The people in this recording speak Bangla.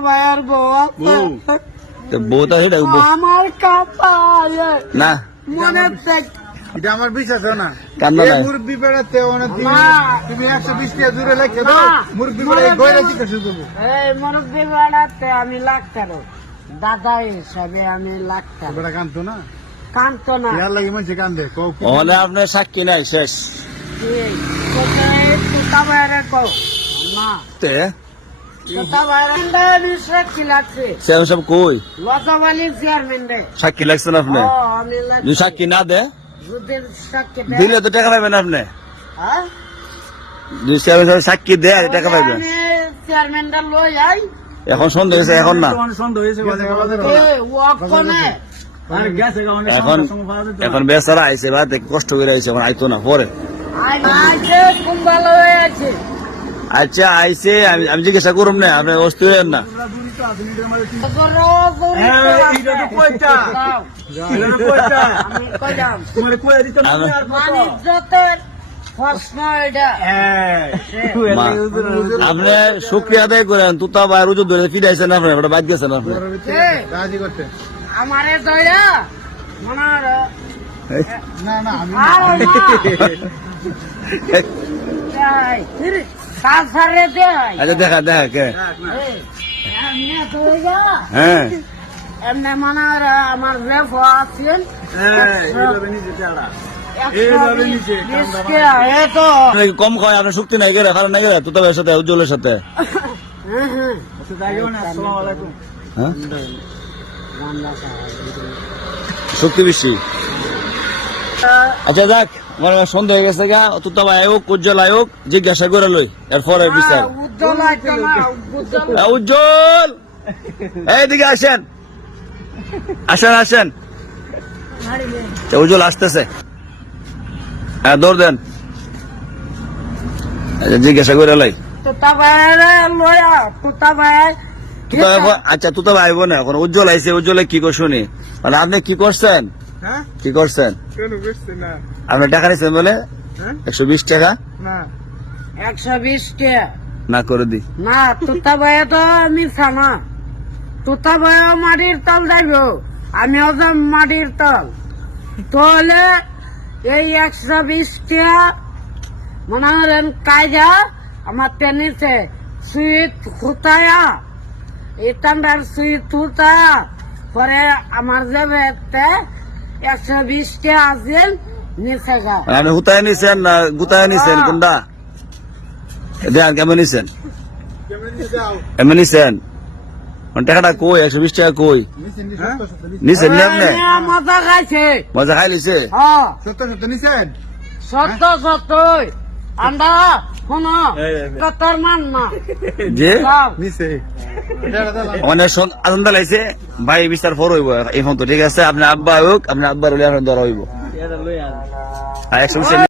ভাইয়ের বউ আছে। তো সেটা বউ- আমার কাপায় না। মনে এটা আমার বিশ্বাস না? কান্না নাই। অনেক তুমি একশো বিশ টাকা দূরে জিজ্ঞাসা করব এই আমি লাগতারো দাদা হিসাবে আমি লাগতাম বেড়া কানতো না? কান্ত না। ইয়ার লাগে মানুষে কান্দে কও আপনার সাক্ষী নাই শেষ। কোথায় তোতা ভাইয়ের বউ। না সব কই? সাক্ষী লাগছেন আপনি? যদি সাক্ষী না দে? দিলে তো টাকা পাবেন আপনি। হ্যাঁ? যদি সাক্ষী দেয় টাকা পাবেন চেয়ারম্যানটা লই যাই এখন সন্দেহ হয়েছে এখন না। এখন এখন বেচারা আইসে বা দেখে কষ্ট করে আইসে এখন আইতো না পরে। হয়ে আছে। আচ্ছা আইসে আমি আমি জিজ্ঞাসা করুম না আপনি অস্থির হইেন না। আপনি শুক্রিয়া আদায় করেন তুতা বা রুজু ধরে ফিরাইছেন আপনি ওটা বাদ গেছেন আপনি। আমারে দয়া না না আচ্ছা দেখা দেখা কে? দয়া হ্যাঁ। এমনি মনার আমার রেফ আছেন। এইভাবে নিচে, তো। আপনি কম খায় আপনার শক্তি নাই গেলে খারাপ নাই গেলে সাথে উজ্জ্বলের সাথে। হ্যাঁ হ্যাঁ? হ্যাঁ। শক্তি বেশি আচ্ছা যাক। সন্ধ্যা হয়ে গেছে গা আয়োগ উজ্জ্বল আয়োগ জিজ্ঞাসা করে লই এরপরে বিচার। উজ্জ্বল এইদিকে আসেন। আসেন আসেন। উজ্জ্বল আসতেছে। হ্যাঁ দৌড় দেন। জিজ্ঞাসা করে লাই। আচ্ছা তুতা ভাই বোন এখন উজ্জ্বল আইছে উজ্জ্বলে কি কর শুনি? মানে আপনি কি করছেন? কি করছেন? কেন বুঝছি না? আপনি টাকা নিচ্ছেন বলে? হ্যাঁ? একশো বিশ টাকা? একশো বিশ টাকা না করে দি। না তোতা ভাই তো মিশা না। তোতা ভাই মাটির তল যাইব আমিও যাম মাটির তল। তাহলে এই একশো বিশ টাকা মনে করেন কায়দা আমার টেনিসে সুইট হুতায়া এখানটার সুইট হুতায়া পরে আমার যাবে একশো বিশ টাকা আছেন নিচে আপনি হুতায় নিছেন না গুতায় নিছেন কোনটা? দেন কেমন নিছেন? কেমন নিচে যাও এমন নিছেন টাকাটা কই? একশো বিশ টাকা কই? নিচে নিচে সত্য সত্য নিচে নিছেন নি আপনি? মজা খাইছে। মজা খাই লিছে হ্যাঁ। সত্য সত্য নিচেন সত্য সত্য আন্ডা শোনো কতর মান না। যে? যাও। নিচে আনন্দ লাইছে ভাই বিচার ফর হইব। এখন তো ঠিক আছে আপনার আব্বা হোক আপনার আব্বার হলে এখন ধরা হইব। একশো